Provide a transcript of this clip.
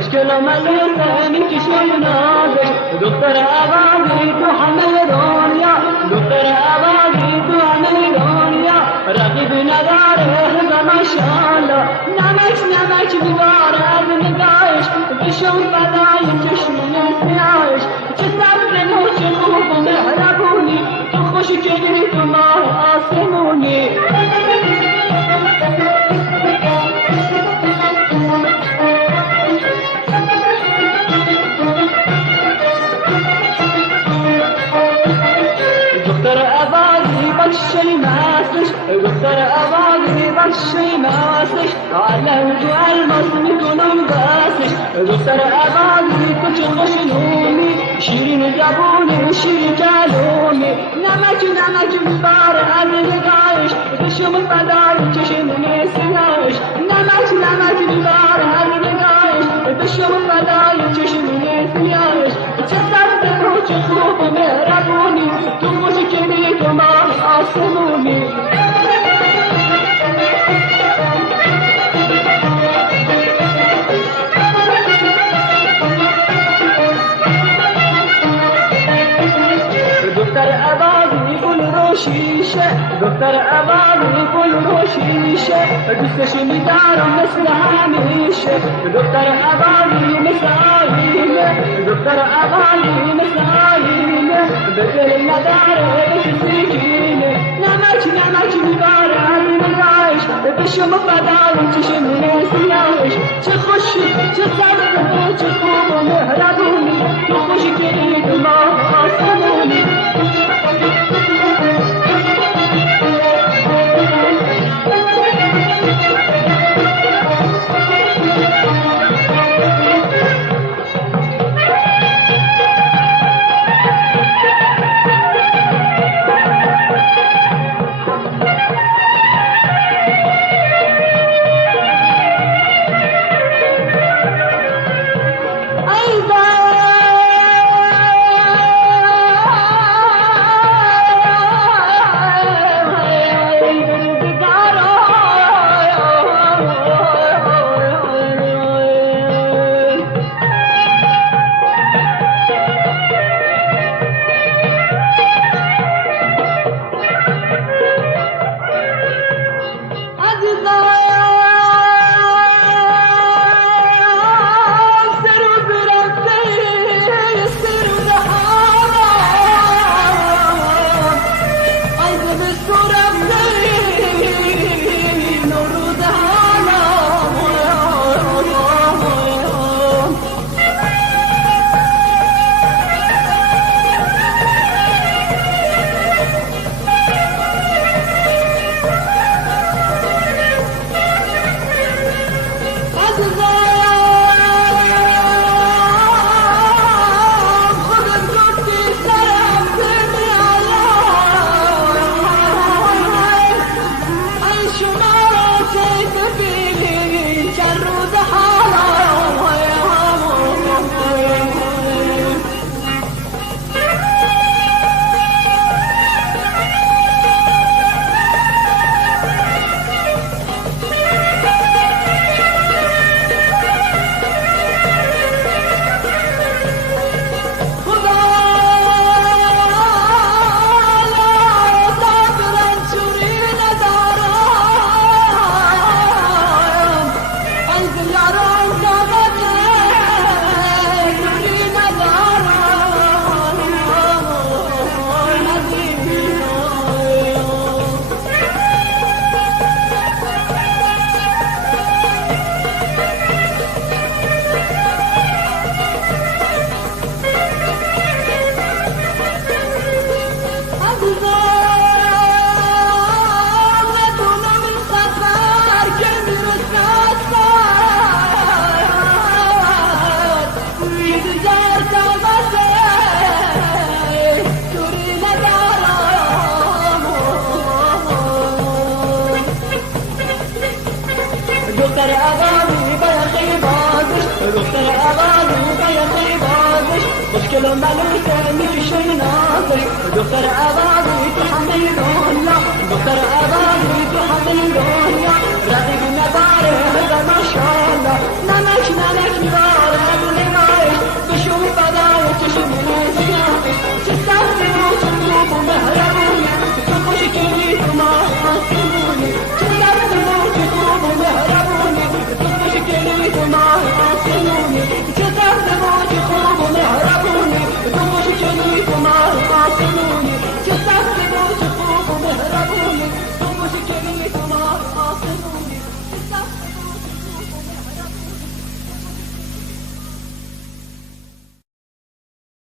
مشكلة مليئة من كشوي نادش دكتور أبادي تحمل دنيا دكتور أبادي تحمل دنيا رقيب نظاره ما شاء الله نمش ببار نقاش بشوف فداي چشم نسياش تسبن وتخوف مهربوني تخش كلمة ما آسموني بشي ماسش دكتور أبادي بشي ماسش على وجوع المصن كلهم باسش دكتور أبادي كتشوش نومي شيرين جابوني شيرين جالومي نمج ببار النقاش تشم فداي تشم نسياش نمج ببار النقاش تشم فداي تشم نسياش تصدق وتخوف مهربوني تموت كميت ما آسموني دكتور أبادي يقول روشيشة دكتور أبادي يقول روشيشة دستش مدار مسرح ميشة دكتور أبادي مسايلة دكتور أبادي مسايلة بدل المدار تسجيلة نمج مدار النقاش بشم فداي تشم نسياش تخش تسبب تخوف مهربوني تخش كريد ما آسموني دكتور أبادي بيخي بادش دكتور أبادي بيخي بادش مشكلة ملوكة مش شي ناقص دكتور أبادي